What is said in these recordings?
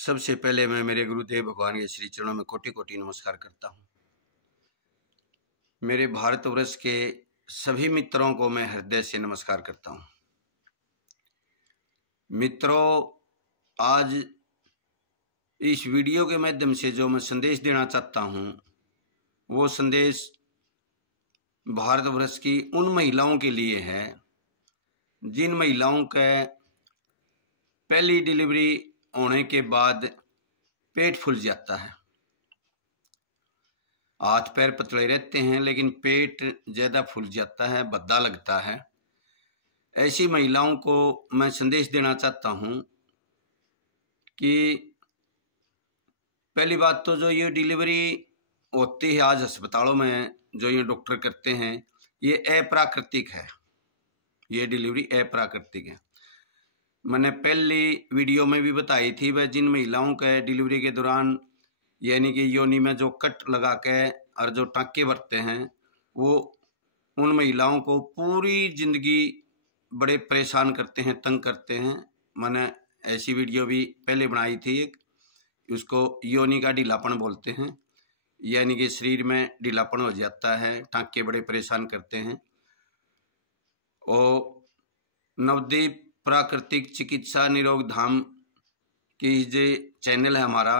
सबसे पहले मैं मेरे गुरुदेव भगवान के श्री चरणों में कोटि कोटि नमस्कार करता हूँ। मेरे भारतवर्ष के सभी मित्रों को मैं हृदय से नमस्कार करता हूँ। मित्रों, आज इस वीडियो के माध्यम से जो मैं संदेश देना चाहता हूँ वो संदेश भारतवर्ष की उन महिलाओं के लिए है जिन महिलाओं का पहली डिलीवरी होने के बाद पेट फूल जाता है। हाथ पैर पतले रहते हैं लेकिन पेट ज़्यादा फूल जाता है, भद्दा लगता है। ऐसी महिलाओं को मैं संदेश देना चाहता हूँ कि पहली बात तो जो ये डिलीवरी होती है आज अस्पतालों में जो ये डॉक्टर करते हैं ये अप्राकृतिक है। ये डिलीवरी अप्राकृतिक है। मैंने पहली वीडियो में भी बताई थी वह जिन महिलाओं का डिलीवरी के दौरान यानी कि योनि में जो कट लगा के और जो टाँके भरते हैं वो उन महिलाओं को पूरी जिंदगी बड़े परेशान करते हैं, तंग करते हैं। मैंने ऐसी वीडियो भी पहले बनाई थी एक, उसको योनि का ढीलापन बोलते हैं, यानी कि शरीर में ढीलापन हो जाता है, टाँके बड़े परेशान करते हैं। और नवदीप प्राकृतिक चिकित्सा निरोग धाम की जो चैनल है हमारा,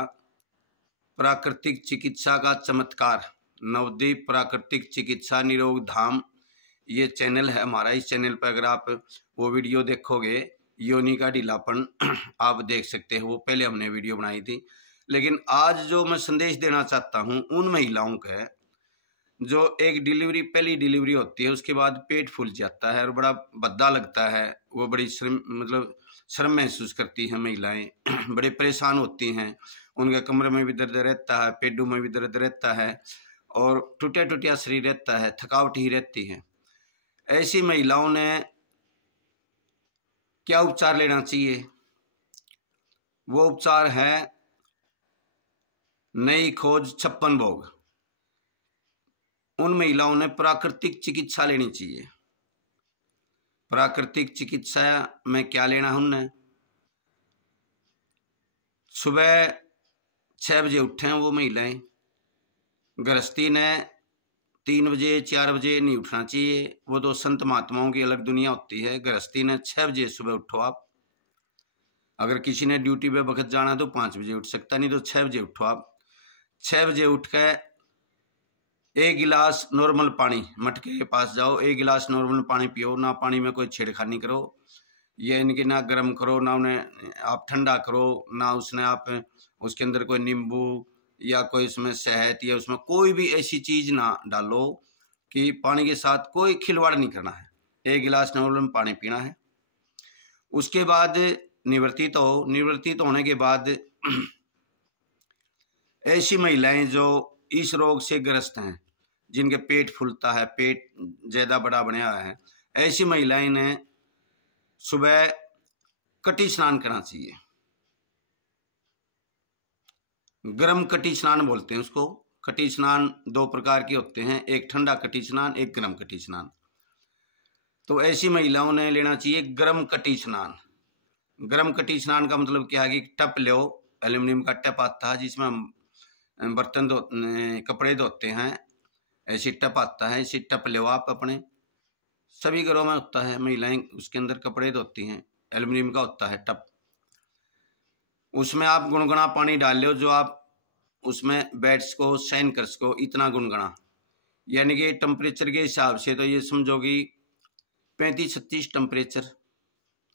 प्राकृतिक चिकित्सा का चमत्कार, नवदीप प्राकृतिक चिकित्सा निरोग धाम, ये चैनल है हमारा। इस चैनल पर अगर आप वो वीडियो देखोगे योनि का ढीलापन आप देख सकते हो, वो पहले हमने वीडियो बनाई थी। लेकिन आज जो मैं संदेश देना चाहता हूँ उन महिलाओं का जो एक डिलीवरी पहली डिलीवरी होती है उसके बाद पेट फूल जाता है और बड़ा भद्दा लगता है, वो बड़ी शर्म महसूस करती हैं महिलाएं, बड़े परेशान होती हैं। उनके कमरे में भी दर्द रहता है, पेटों में भी दर्द रहता है और टूटा टूटा शरीर रहता है, थकावट ही रहती है। ऐसी महिलाओं ने क्या उपचार लेना चाहिए? वो उपचार है नई खोज 56 भोग। उन महिलाओं ने प्राकृतिक चिकित्सा लेनी चाहिए। प्राकृतिक चिकित्सा में क्या लेना है? उनने सुबह 6 बजे उठें वो महिलाएं। गृहस्थी ने 3 बजे 4 बजे नहीं उठना चाहिए, वो तो संत महात्माओं की अलग दुनिया होती है। गृहस्थी ने 6 बजे सुबह उठो आप। अगर किसी ने ड्यूटी पे वक्त जाना तो 5 बजे उठ सकता, नहीं तो 6 बजे उठो आप। 6 बजे उठ के 1 गिलास नॉर्मल पानी, मटके के पास जाओ, 1 गिलास नॉर्मल पानी पियो। ना पानी में कोई छेड़खानी करो, ये इनकी ना गर्म करो, ना उन्हें आप ठंडा करो, ना उसने आप उसके अंदर कोई नींबू या कोई उसमें शहद या उसमें कोई भी ऐसी चीज़ ना डालो कि पानी के साथ कोई खिलवाड़ नहीं करना है। 1 गिलास नॉर्मल पानी पीना है। उसके बाद निवर्तित हो। निवर्तित होने के बाद ऐसी महिलाएं जो इस रोग से ग्रस्त हैं, जिनके पेट फूलता है, पेट ज़्यादा बड़ा बना है, ऐसी महिलाएं ने सुबह कटी स्नान करना चाहिए। गर्म कटी स्नान बोलते हैं उसको। कटी स्नान 2 प्रकार के होते हैं, एक ठंडा कटी स्नान, एक गर्म कटी स्नान। तो ऐसी महिलाओं ने लेना चाहिए गर्म कटी स्नान। गर्म कटी स्नान का मतलब क्या है कि टप लो, एल्यूमिनियम का टप आता है जिसमें हम बर्तन कपड़े धोते हैं, ऐसी टप आता है, इसी टप लो आप। अपने सभी घरों में होता है, महिलाएं उसके अंदर कपड़े धोती हैं, एल्यूमिनियम का होता है टप। उसमें आप गुनगुना पानी डाल लो, जो आप उसमें बैठ सको, सहन कर सको, इतना गुनगुना। यानी कि टेम्परेचर के हिसाब से तो ये समझो कि 35-36 टेम्परेचर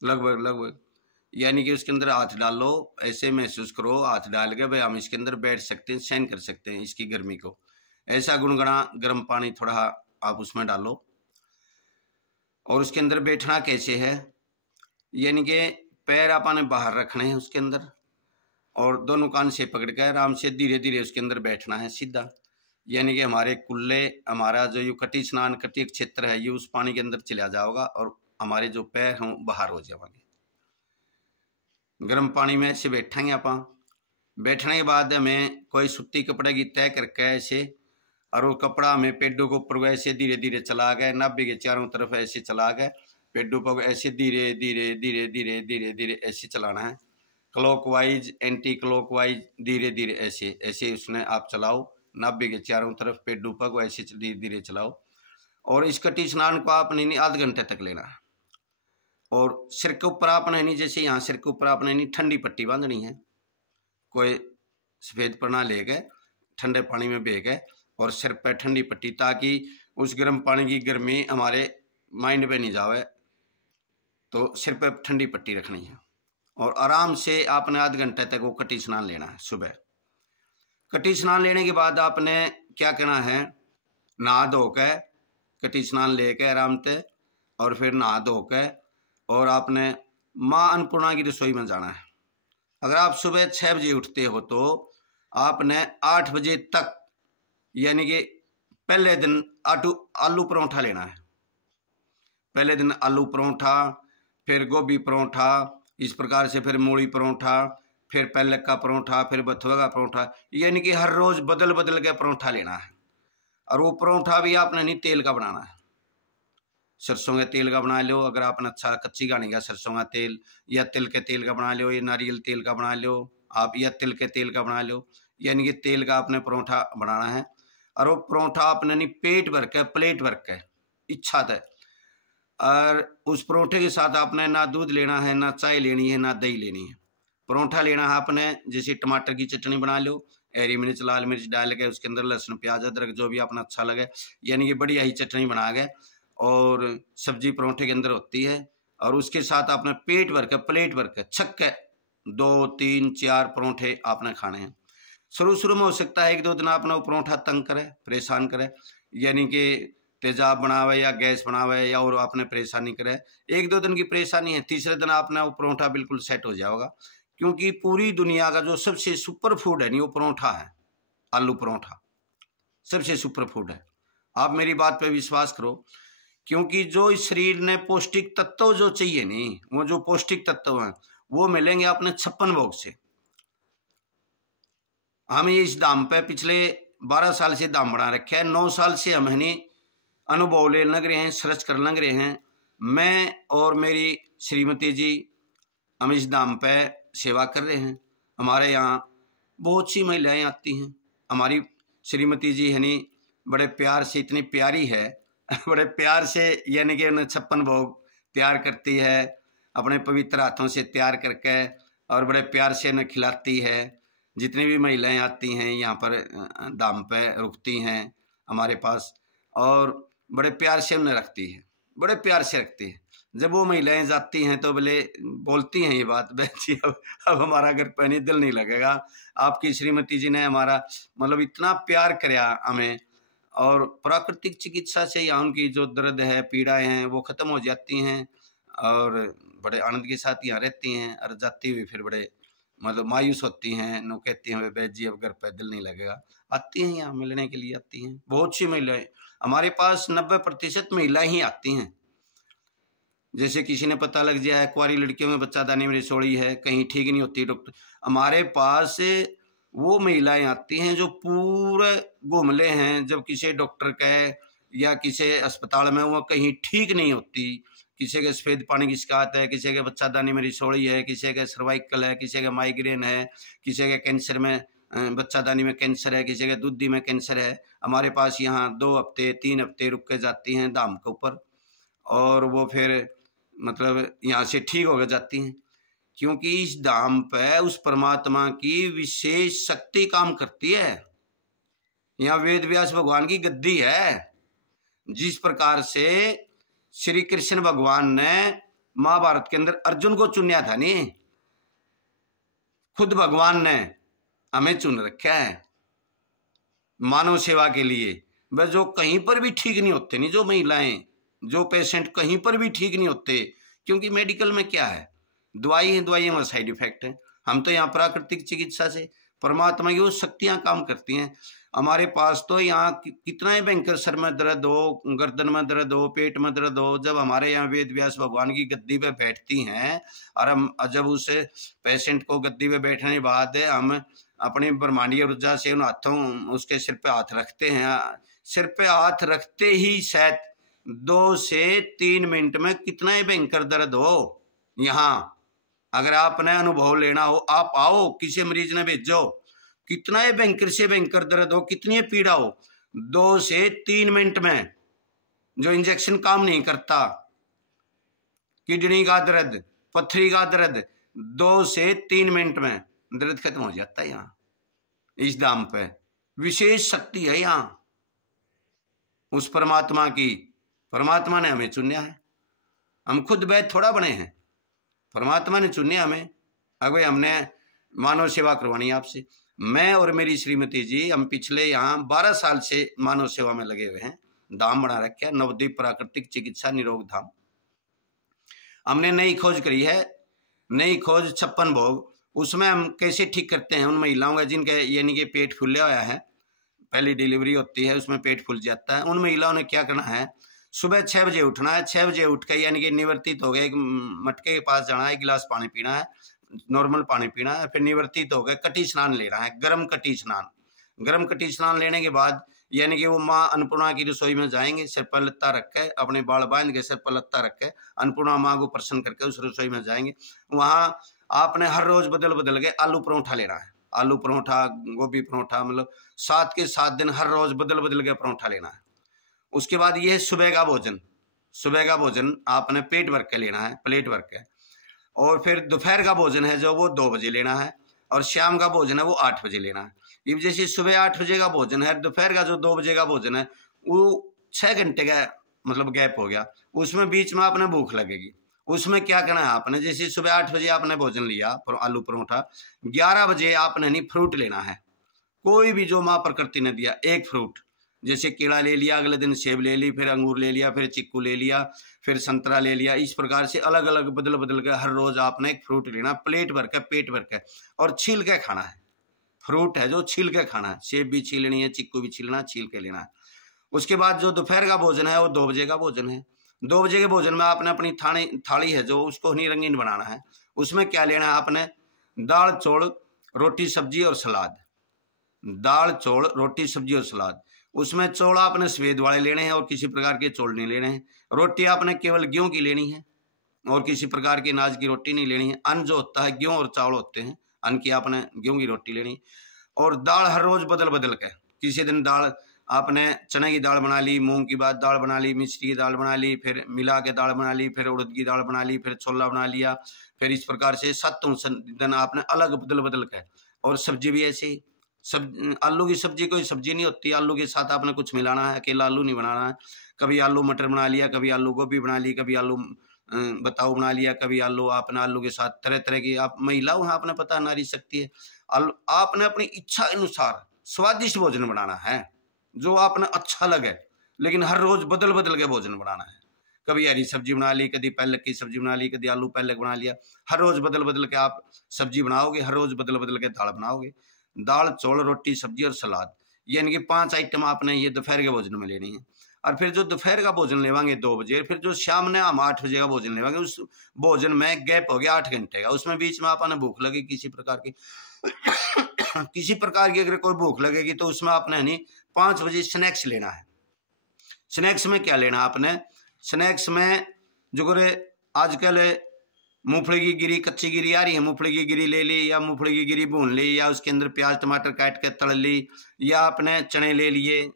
लगभग। यानी कि उसके अंदर हाथ डालो, ऐसे महसूस करो, हाथ डाल के भाई हम इसके अंदर बैठ सकते हैं, सहन कर सकते हैं इसकी गर्मी को। ऐसा गुनगुना गर्म पानी थोड़ा आप उसमें डालो। और उसके अंदर बैठना कैसे है? यानी कि पैर आपने बाहर रखने हैं उसके अंदर और दोनों कान से पकड़ कर आराम से धीरे धीरे उसके अंदर बैठना है सीधा। यानी कि हमारे कुल्ले, हमारा जो ये कटी स्नान कटी क्षेत्र है, ये उस पानी के अंदर चला जाओगा और हमारे जो पैर हों बाहर हो जाएंगे। गर्म पानी में ऐसे बैठेंगे आप। बैठने के बाद हमें कोई सूती कपड़े की तय करके ऐसे, और वो कपड़ा हमें पेडों को ऊपर ऐसे धीरे धीरे चला गए, नाभि के चारों तरफ ऐसे चला गए, पेडों पर ऐसे धीरे धीरे धीरे धीरे धीरे धीरे ऐसे चलाना है। क्लॉकवाइज एंटी क्लॉकवाइज धीरे धीरे ऐसे ऐसे उसने आप चलाओ, नाभि के चारों तरफ पेट डूबा को ऐसे धीरे धीरे चलाओ। और इस कटी स्नान को आपने नहीं आधे घंटे तक लेना है। और सिर के ऊपर आपने नहीं, जैसे यहाँ सिर के ऊपर आपने नहीं ठंडी पट्टी बांधनी है, कोई सफेद पन्ना ले गए ठंडे पानी में बह गए और सिर पर ठंडी पट्टी, ताकि उस गर्म पानी की गर्मी हमारे माइंड पे नहीं जावे। तो सिर पर ठंडी पट्टी रखनी है और आराम से आपने आधे घंटे तक वो कटी स्नान लेना है। सुबह कटी स्नान लेने के बाद आपने क्या करना है, नहा धो के कटी स्नान लेके आराम से, और फिर नहा धो के और आपने माँ अन्नपूर्णा की रसोई में जाना है। अगर आप सुबह 6 बजे उठते हो तो आपने 8 बजे तक, यानी कि पहले दिन आलू परोठा लेना है। पहले दिन आलू परोठा, फिर गोभी परोठा, इस प्रकार से फिर मूली परोठा, फिर पालक का परोठा, फिर बथुआ का परोठा, यानी कि हर रोज बदल बदल के परोठा लेना है। और वो परोठा भी आपने नहीं तेल का बनाना है, सरसों के तेल का बना लो। अगर आपने अच्छा कच्ची खानी का सरसों का तेल, या तिल के तेल का बना लो, या नारियल तेल का बना लो आप, या तिल के तेल का बना लो, यानी कि तेल का आपने परोठा बनाना है। और वो परोठा आपने नहीं पेट भर के, प्लेट भर के, इच्छा है। और उस परोठे के साथ आपने ना दूध लेना है, ना चाय लेनी है, ना दही लेनी है। परोठा लेना है आपने, जैसे टमाटर की चटनी बना लो, हरी मिर्च लाल मिर्च डाल के, उसके अंदर लहसुन प्याज अदरक जो भी अपना अच्छा लगे, यानी कि बढ़िया ही चटनी बना के, और सब्जी परोठे के अंदर होती है। और उसके साथ आपने पेट भर के, प्लेट भर के, छक के 2 3 4 परोठे आपने खाने हैं। शुरू में हो सकता है 1-2 दिन आपने वो परोठा तंग करे, परेशान करे, यानी कि तेजाब बनावे या गैस बनावे या और आपने परेशानी करे। 1-2 दिन की परेशानी है, तीसरे दिन आपने वो परोठा बिल्कुल सेट हो जाएगा। क्योंकि पूरी दुनिया का जो सबसे सुपर फूड है नहीं, वो परोठा है। आलू परोठा सबसे सुपर फूड है। आप मेरी बात पे विश्वास करो, क्योंकि जो इस शरीर ने पौष्टिक तत्व जो चाहिए नहीं, वो जो पौष्टिक तत्व हैं वो मिलेंगे अपने 56 भोग से। हम ये इस दाम पे पिछले 12 साल से दाम बढ़ा रखे है। 9 साल से हम अनुभव ले लग रहे हैं, सर्च कर लग रहे हैं। मैं और मेरी श्रीमती जी हम इस दाम पे सेवा कर रहे हैं। हमारे यहाँ बहुत सी महिलाएं आती हैं। हमारी श्रीमती जी है नी बड़े प्यार से, इतनी प्यारी है बड़े प्यार से, यानी कि उन्हें 56 भोग तैयार करती है अपने पवित्र हाथों से तैयार करके, और बड़े प्यार से उन्हें खिलाती है। जितनी भी महिलाएं आती हैं यहाँ पर दाम पे रुकती हैं हमारे पास, और बड़े प्यार से उन्हें रखती है, बड़े प्यार से रखती है। जब वो महिलाएं जाती हैं तो बोले बोलती हैं ये बात, बहन जी अब हमारा घर पे नहीं, दिल नहीं लगेगा। आपकी श्रीमती जी ने हमारा मतलब इतना प्यार कराया हमें, और प्राकृतिक चिकित्सा से यहाँ उनकी जो दर्द है, पीड़ाएं हैं, वो खत्म हो जाती हैं, और बड़े आनंद के साथ यहाँ रहती हैं। और जाती हुई फिर बड़े मतलब मायूस होती हैं, नो कहती हैं बहन जी अब घर पे दिल नहीं लगेगा। आती हैं यहाँ मिलने के लिए, आती हैं बहुत सी महिलाएं हमारे पास। 90% महिलाएं ही आती हैं। जैसे किसी ने पता लग जाए कुंवारी लड़कियों में बच्चादानी में रसोड़ी है, कहीं ठीक नहीं होती डॉक्टर, हमारे पास वो महिलाएं आती हैं जो पूरे घूमले हैं। जब किसी डॉक्टर के या किसी अस्पताल में वो कहीं ठीक नहीं होती, किसी के सफ़ेद पानी की शिकायत है, किसी के बच्चादानी में रसोड़ी है, किसी के सर्वाइकल है, किसी के माइग्रेन है, किसी के कैंसर में बच्चादानी में कैंसर है, किसी के दूधी में कैंसर है, हमारे पास यहाँ 2 हफ्ते 3 हफ्ते रुक के जाती हैं दाम के ऊपर, और वो फिर मतलब यहाँ से ठीक हो जाती हैं। क्योंकि इस धाम पे उस परमात्मा की विशेष शक्ति काम करती है। यहाँ वेद व्यास भगवान की गद्दी है। जिस प्रकार से श्री कृष्ण भगवान ने महाभारत के अंदर अर्जुन को चुनिया था नहीं, खुद भगवान ने हमें चुन रखा है मानव सेवा के लिए। वह जो कहीं पर भी ठीक नहीं होते नहीं, जो महिलाएं, जो पेशेंट कहीं पर भी ठीक नहीं होते, क्योंकि मेडिकल में क्या है, दवाई है, दवाइयों में साइड इफेक्ट है। हम तो यहाँ प्राकृतिक चिकित्सा से परमात्मा की वो शक्तियाँ काम करती हैं। हमारे पास तो यहाँ कितना ही भयंकर सर में दर्द हो, गर्दन में दर्द हो, पेट में दर्द हो, जब हमारे यहाँ वेद व्यास भगवान की गद्दी पे बैठती हैं, और हम जब उस पेशेंट को गद्दी पे बैठने के बाद हम अपनी ब्रह्मांडीय ऊर्जा से उन हाथों उसके सिर पे हाथ रखते हैं, सिर पे हाथ रखते ही शायद 2 से 3 मिनट में कितना ही भयंकर दर्द हो यहाँ अगर आपने अनुभव लेना हो, आप आओ, किसी मरीज ने भेजो, कितना ही भयंकर से भयंकर दर्द हो, कितनी पीड़ा हो, 2 से 3 मिनट में जो इंजेक्शन काम नहीं करता, किडनी का दर्द, पथरी का दर्द, 2 से 3 मिनट में दर्द खत्म हो जाता है। यहाँ इस दाम पे विशेष शक्ति है यहाँ उस परमात्मा की। परमात्मा ने हमें चुना है, हम खुद वैद्य थोड़ा बने हैं, परमात्मा ने चुने हमें। अगर हमने मानव सेवा करवानी है आपसे, मैं और मेरी श्रीमती जी, हम पिछले यहाँ 12 साल से मानव सेवा में लगे हुए हैं। धाम बना रखा है, नवद्वीप प्राकृतिक चिकित्सा निरोग धाम। हमने नई खोज करी है, नई खोज 56 भोग। उसमें हम कैसे ठीक करते हैं उन महिलाओं का जिनके यानी कि पेट फूला हुआ है, पहली डिलीवरी होती है उसमें पेट फूल जाता है। उन महिलाओं ने क्या करना है, सुबह 6 बजे उठना है। 6 बजे उठ के यानी कि निवर्तित हो गए, एक मटके के पास जाना है, एक गिलास पानी पीना है, नॉर्मल पानी पीना है। फिर निवर्तित हो गए, कटी स्नान लेना है, गर्म कटी स्नान। गर्म कटी स्नान लेने के बाद यानी कि वो माँ अन्नपूर्णा की रसोई में जाएंगे, सिर पर लत्ता रख के, अपने बाल बांध के सिर पर लत्ता रख के अन्नपूर्णा माँ को प्रसन्न करके उस रसोई में जाएंगे। वहाँ आपने हर रोज बदल बदल के आलू परोठा लेना है, आलू परोठा, गोभी परोठा, मतलब 7 के 7 दिन हर रोज बदल बदल के परोठा लेना है। उसके बाद ये है सुबह का भोजन। सुबह का भोजन आपने पेट भर के लेना है, प्लेट भर के। और फिर दोपहर का भोजन है जो वो 2 बजे लेना है, और शाम का भोजन है वो 8 बजे लेना है। ये जैसे सुबह 8 बजे का भोजन है, दोपहर का जो 2 बजे का भोजन है वो 6 घंटे का मतलब गैप हो गया, उसमें बीच में आपने भूख लगेगी। उसमें क्या करना है आपने, जैसे सुबह 8 बजे आपने भोजन लिया आलू परोठा, 11 बजे आपने नहीं फ्रूट लेना है, कोई भी जो माँ प्रकृति ने दिया, एक फ्रूट, जैसे केला ले लिया, अगले दिन सेब ले ली, फिर अंगूर ले लिया, फिर चिक्कू ले लिया, फिर संतरा ले लिया। इस प्रकार से अलग अलग बदल बदल के हर रोज आपने एक फ्रूट लेना, प्लेट भर के, पेट भर के, और छील के खाना है। फ्रूट है जो छील के खाना है, सेब भी छीलनी है, चिक्कू भी छीलना, छील के लेना है। उसके बाद जो दोपहर का भोजन है वो 2 बजे का भोजन है। 2 बजे के भोजन में आपने अपनी थाली है जो उसको नहीं रंगीन बनाना है। उसमें क्या लेना है आपने, दाल चौल रोटी सब्जी और सलाद, दाल चौल रोटी सब्जी और सलाद। उसमें चौल आपने सफेद वाले लेने हैं और किसी प्रकार के चौल नहीं लेने हैं। रोटी आपने केवल गेहूं की लेनी है और किसी प्रकार की अनाज की रोटी नहीं लेनी है। अन्न जो होता है गेहूं और चावल होते हैं, अन्न की आपने गेहूं की रोटी लेनी। और दाल हर रोज बदल बदल के, किसी दिन दाल आपने चने की दाल बना ली, मूंग की बाद दाल बना ली, मिर्ची की दाल बना ली, फिर मिला के दाल बना ली, फिर उड़द की दाल बना ली, फिर छोला बना लिया। फिर इस प्रकार से 7 दिन आपने अलग बदल बदल के। और सब्जी भी ऐसे ही, आलू की सब्जी कोई सब्जी नहीं होती, आलू के साथ आपने कुछ मिलाना है, अकेला आलू नहीं बनाना है। कभी आलू मटर बना लिया, कभी आलू गोभी बना ली, कभी आलू बताओ बना लिया, कभी आलू आपने आलू के साथ तरह तरह की, आप महिला वहाँ आपने पता नारी शक्ति है, आपने अपनी इच्छा अनुसार स्वादिष्ट भोजन बनाना है जो आपने अच्छा लगे, लेकिन हर रोज बदल बदल के भोजन बनाना है। कभी हरी सब्जी बना ली, कभी पालक की सब्जी बना ली, कभी आलू पालक बना लिया। हर रोज बदल बदल के आप सब्जी बनाओगे, हर रोज बदल बदल के दाल बनाओगे। दाल चौल रोटी सब्जी और सलाद, यानी कि 5 आइटम आपने ये दोपहर के भोजन में लेनी है। और फिर जो दोपहर का भोजन लेवांगे 2 बजे, फिर जो शाम ने हम 8 बजे का भोजन लेवांगे, उस भोजन में गैप हो गया 8 घंटे का। उसमें बीच में आपने भूख लगी किसी प्रकार की किसी प्रकार की अगर कोई भूख लगेगी तो उसमें आपने नहीं 5 बजे स्नैक्स लेना है। स्नैक्स में क्या लेना आपने, स्नैक्स में जो करे आजकल मूंगफली की गिरी, कच्ची गिरी आ रही है, मूंगफली की गिरी ले ली, या मूंगफली की गिरी भून ली, या उसके अंदर प्याज टमाटर काट के तल ली, या आपने चने ले लिए,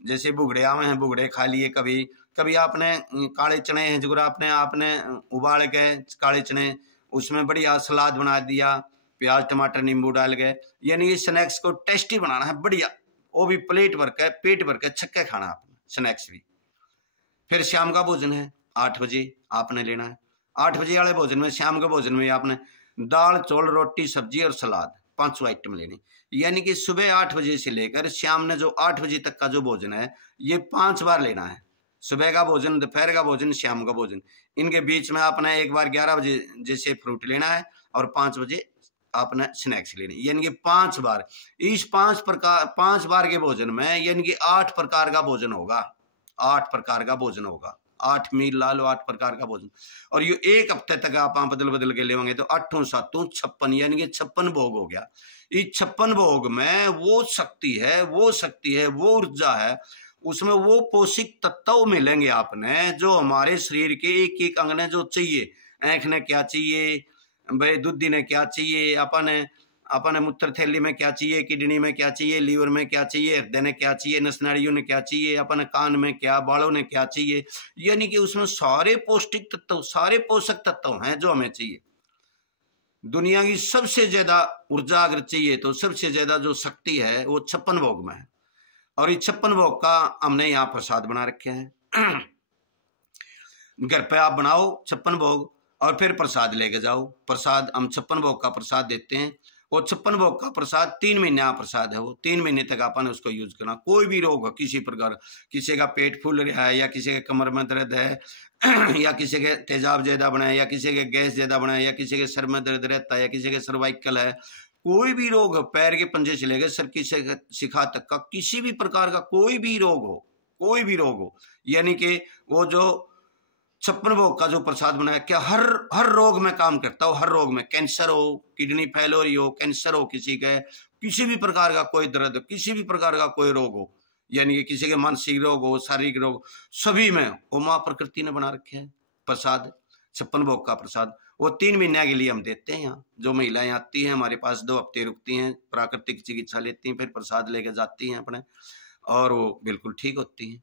जैसे बुगड़े आवे हैं बुगड़े खा लिए। कभी कभी आपने काले चने हैं जो आपने उबाल के काले चने, उसमें बढ़िया सलाद बना दिया, प्याज टमाटर नींबू डाल के। यानी ये स्नैक्स को टेस्टी बनाना है बढ़िया, वो भी प्लेट भर के, पेट भर के छक्के खाना आपने स्नैक्स भी। फिर शाम का भोजन है 8 बजे आपने लेना है। 8 बजे वाले भोजन में, शाम के भोजन में आपने दाल चौल रोटी सब्जी और सलाद 5 आइटम लेने। यानी कि सुबह 8 बजे से लेकर शाम ने जो 8 बजे तक का जो भोजन है ये 5 बार लेना है। सुबह का भोजन, दोपहर का भोजन, शाम का भोजन। इनके बीच में आपने एक बार 11 बजे जैसे फ्रूट लेना है और 5 बजे आपने स्नैक्स लेने, यानी कि 5 बार। इस 5 बार के भोजन में यानी कि 8 प्रकार का भोजन होगा, 8 प्रकार का भोजन होगा। 8 मील ला लो, 8 प्रकार का भोजन। और ये 1 हफ्ते तक आप बदल बदल के लेवांगे तो 8 7 56, यानी कि 56 भोग हो गया। इस 56 भोग में वो शक्ति है, वो ऊर्जा है, उसमें वो पोषक तत्व मिलेंगे आपने जो हमारे शरीर के एक एक अंग ने जो चाहिए। आँख ने क्या चाहिए, भाई दूधी ने क्या चाहिए, अपन मूत्र थैली में क्या चाहिए, किडनी में क्या चाहिए, लीवर में क्या चाहिए, हृदय ने क्या चाहिए, नसनाड़ियों ने क्या चाहिए, अपन कान में क्या, बालों ने क्या चाहिए। यानी कि उसमें सारे पौष्टिक तत्व, सारे पोषक तत्व हैं जो हमें चाहिए। दुनिया की सबसे ज्यादा ऊर्जा अगर चाहिए तो सबसे ज्यादा जो शक्ति है वो 56 भोग में है। और इस 56 भोग का हमने यहाँ प्रसाद बना रखे हैं। घर पे आप बनाओ 56 भोग और फिर प्रसाद लेके जाओ। प्रसाद हम 56 भोग का प्रसाद देते हैं। वो 56 भोग का प्रसाद 3 महीने का प्रसाद है। वो 3 महीने तक अपन उसको यूज करना। कोई भी रोग हो, किसी प्रकार, किसी का पेट फूल रहा है, या किसी के कमर में दर्द है, या किसी के तेजाब ज्यादा बना है, या किसी के गैस ज्यादा बना है, या किसी के सर में दर्द रहता है, या किसी के सर्वाइकल है, कोई भी रोग हो, पैर के पंजे से लेकर सर की शिखा तक का किसी भी प्रकार का कोई भी रोग हो, कोई भी रोग हो, यानी कि वो जो 56 भोग का जो प्रसाद बनाया, क्या हर रोग में काम करता हो। हर रोग में, कैंसर हो, किडनी फेल हो रही हो, कैंसर हो किसी के, किसी भी प्रकार का कोई दर्द, किसी भी प्रकार का कोई रोग हो, यानी कि किसी के मानसिक रोग हो, शारीरिक रोग, सभी में वो माँ प्रकृति ने बना रखे हैं प्रसाद। 56 भोग का प्रसाद वो 3 महीने के लिए हम देते हैं। यहाँ जो महिलाएं आती हैं हमारे पास 2 हफ्ते रुकती हैं, प्राकृतिक चिकित्सा लेती हैं, फिर प्रसाद लेके जाती हैं अपने, और वो बिल्कुल ठीक होती हैं।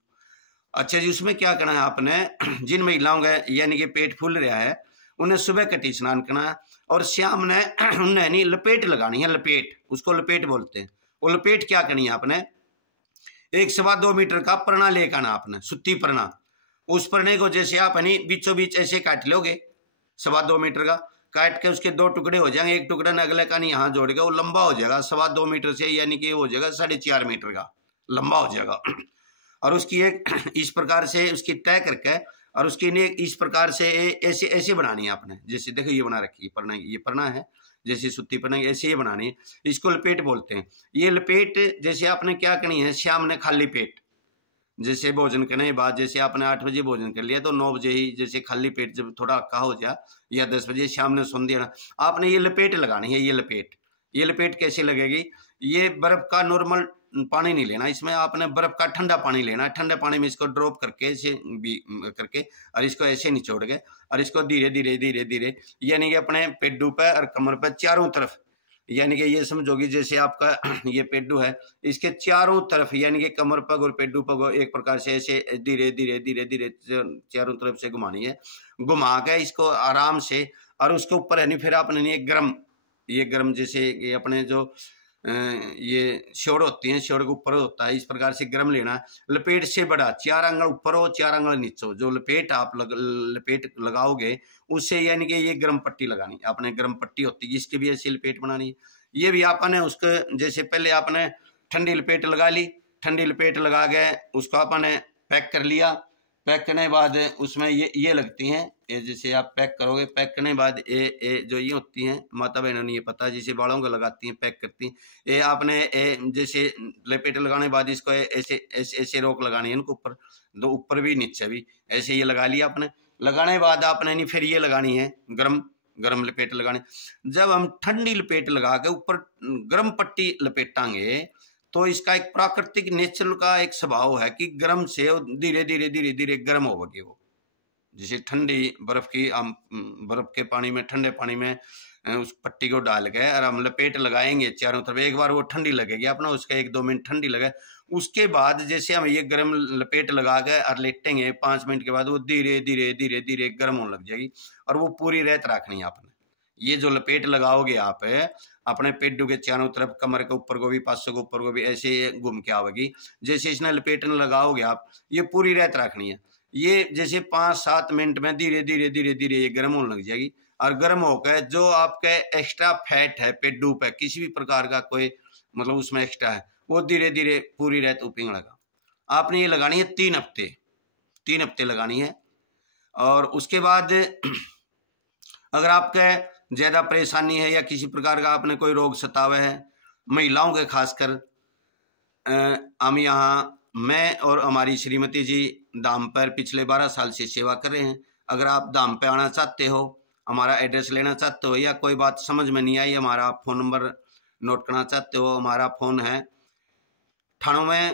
अच्छा जी, उसमें क्या करना है आपने, जिन महिलाओं का यानी कि पेट फूल रहा है उन्हें सुबह कटी स्नान करना है, और शाम ने उन्हें नहीं लपेट लगानी है। लपेट, उसको लपेट बोलते हैं। वो लपेट क्या करनी है आपने, 1-2 मीटर का परना लेकर आना आपने, सुत्ती परना। उस परने को जैसे आप बीचों बीच ऐसे काट लोगे, 2.25 मीटर का काट के उसके 2 टुकड़े हो जाएंगे। एक टुकड़ा ने अगले का नहीं यहाँ जोड़ के वो लंबा हो जाएगा 2.25 मीटर से, यानी कि हो जाएगा 4.5 मीटर का लंबा हो जाएगा। और उसकी एक इस प्रकार से उसकी तय करके, और उसकी इस प्रकार से ऐसे ऐसे बनानी है आपने। जैसे देखो ये बना रखी है परना, ये परना है, जैसे सुत्ती परना ऐसे ये बनानी है। इसको लपेट बोलते हैं। ये लपेट जैसे आपने क्या करनी है, शाम ने खाली पेट, जैसे भोजन करने के बाद, जैसे आपने 8 बजे भोजन कर लिया तो 9 बजे ही जैसे खाली पेट जब थोड़ा अक्का हो जाए, या 10 बजे शाम ने सुन दिया, आपने ये लपेट लगानी है। ये लपेट कैसे लगेगी, ये बर्फ का नॉर्मल पानी नहीं लेना, इसमें आपने बर्फ का ठंडा पानी लेना है। ठंडे पानी में इसको ड्रॉप करके ऐसे भी करके, और इसको ऐसे निचोड़ के, और इसको धीरे धीरे धीरे धीरे, यानी कि अपने पेड्डू पे और कमर पे चारों तरफ, यानी कि ये समझोगी जैसे आपका ये पेड्डू है, इसके चारों तरफ, यानी कि कमर पग और पेड्डू पग एक प्रकार से ऐसे धीरे धीरे धीरे धीरे चारों तरफ से घुमानी है। घुमा के इसको आराम से, और उसके ऊपर है फिर आपने ये गरम जैसे ये अपने जो ये शोड़ होती हैं, शोड़ के ऊपर होता है, इस प्रकार से गरम लेना है। लपेट से बड़ा 4 आंगल ऊपर हो, 4 आंगल नीचे हो। जो लपेट आप लपेट लगाओगे उससे, यानी कि ये गरम पट्टी लगानी आपने, गरम पट्टी होती है इसकी भी ऐसी लपेट बनानी है। ये भी आपने उसके जैसे पहले आपने ठंडी लपेट लगा ली, ठंडी लपेट लगा के उसको आपने पैक कर लिया। पैक करने के बाद उसमें ये लगती हैं, ये जैसे आप पैक करोगे, पैक करने के बाद ये जो ये होती हैं, माता बहनों ने ये पता है, जैसे बालों को लगाती हैं, पैक करती हैं। ये आपने जैसे लपेट लगाने के बाद इसको ऐसे ऐसे ऐसे रोक लगानी है इनको ऊपर, दो ऊपर भी नीचे भी, ऐसे ये लगा लिया आपने। लगाने के बाद आपने नहीं फिर ये लगानी है गरम लपेट लगानी। जब हम ठंडी लपेट लगा के ऊपर गरम पट्टी लपेटांगे तो इसका एक प्राकृतिक नेचर का एक स्वभाव है कि गर्म से धीरे धीरे धीरे धीरे गर्म होगी। वो जैसे ठंडी बर्फ की, हम बर्फ के पानी में, ठंडे पानी में उस पट्टी को डाल के और हम लपेट लगाएंगे चारों तरफ, एक बार वो ठंडी लगेगी अपना, उसका 1-2 मिनट ठंडी लगे। उसके बाद जैसे हम ये गर्म लपेट लगा के और लेटेंगे, 5 मिनट के बाद वो धीरे धीरे धीरे धीरे गर्म होने लग जाएगी, और वो पूरी रात रखनी है आपने। ये जो लपेट लगाओगे आप अपने पेड्डू के चारों तरफ, कमर के ऊपर को भी, पासों के ऊपर को भी ऐसे घूम के आवेगी। जैसे इसने लपेटने लगाओगे आप, ये पूरी रात रखनी है। ये जैसे 5-7 मिनट में धीरे धीरे धीरे धीरे ये गर्म होने लग जाएगी, और गर्म होकर जो आपके एक्स्ट्रा फैट है पेड्डू पे, किसी भी प्रकार का कोई मतलब उसमें एक्स्ट्रा है, वो धीरे धीरे पूरी रात उपिंग लगा। आपने ये लगानी है 3 हफ्ते लगानी है। और उसके बाद अगर आपके ज्यादा परेशानी है या किसी प्रकार का आपने कोई रोग सतावे है, महिलाओं के खासकर, हम यहाँ मैं और हमारी श्रीमती जी धाम पर पिछले 12 साल से सेवा कर रहे हैं। अगर आप धाम पे आना चाहते हो, हमारा एड्रेस लेना चाहते हो, या कोई बात समझ में नहीं आई, हमारा फ़ोन नंबर नोट करना चाहते हो, हमारा फ़ोन है 98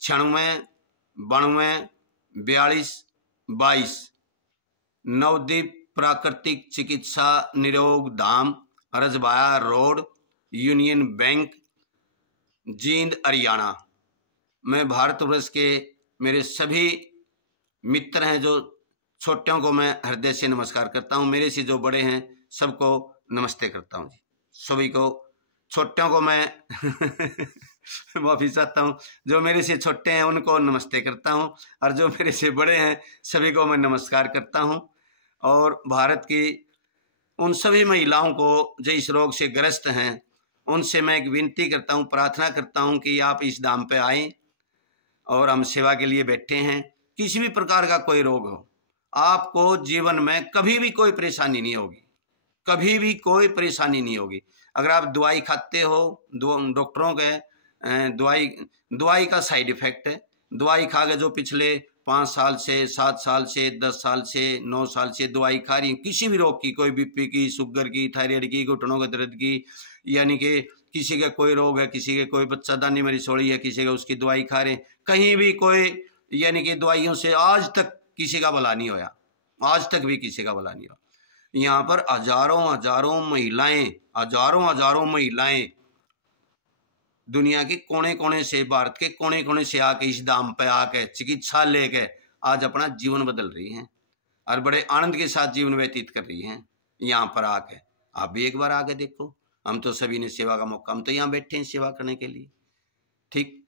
96 92 42 22, नवदीप प्राकृतिक चिकित्सा निरोग धाम, Rajbaya road, Union Bank, Jind, Haryana. मैं भारतवर्ष के मेरे सभी मित्र हैं जो छोटों को मैं हृदय से नमस्कार करता हूं। मेरे से जो बड़े हैं सबको नमस्ते करता हूं जी। सभी को छोटों को मैं माफी चाहता हूं, जो मेरे से छोटे हैं उनको नमस्ते करता हूं, और जो मेरे से बड़े हैं सभी को मैं नमस्कार करता हूं। और भारत की उन सभी महिलाओं को जो इस रोग से ग्रस्त हैं, उनसे मैं एक विनती करता हूं, प्रार्थना करता हूं कि आप इस धाम पे आएं और हम सेवा के लिए बैठे हैं। किसी भी प्रकार का कोई रोग हो, आपको जीवन में कभी भी कोई परेशानी नहीं होगी, कभी भी कोई परेशानी नहीं होगी। अगर आप दवाई खाते हो, डॉक्टरों के दवाई का साइड इफेक्ट है, दवाई खा के जो पिछले 5 साल से, 7 साल से, 10 साल से, 9 साल से दवाई खा रही है किसी भी रोग की, कोई बीपी की, शुगर की, थायराइड की, घुटनों के दर्द की, यानी कि किसी का कोई रोग है, किसी के कोई बच्चादानी में रिसोड़ी है, किसी का उसकी दवाई खा रहे हैं, कहीं भी कोई यानी कि दवाइयों से आज तक किसी का भला नहीं होया, आज तक भी किसी का भला नहीं हुआ। यहाँ पर हजारों हजारों महिलाएं दुनिया के कोने कोने से, भारत के कोने कोने से आके इस धाम पे आके चिकित्सा लेके आज अपना जीवन बदल रही हैं और बड़े आनंद के साथ जीवन व्यतीत कर रही हैं यहाँ पर आके। आप भी एक बार आके देखो। हम तो सभी ने सेवा का मौका, हम तो यहाँ बैठे हैं सेवा करने के लिए। ठीक,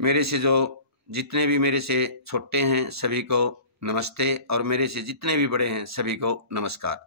मेरे से जो जितने भी मेरे से छोटे हैं सभी को नमस्ते, और मेरे से जितने भी बड़े हैं सभी को नमस्कार।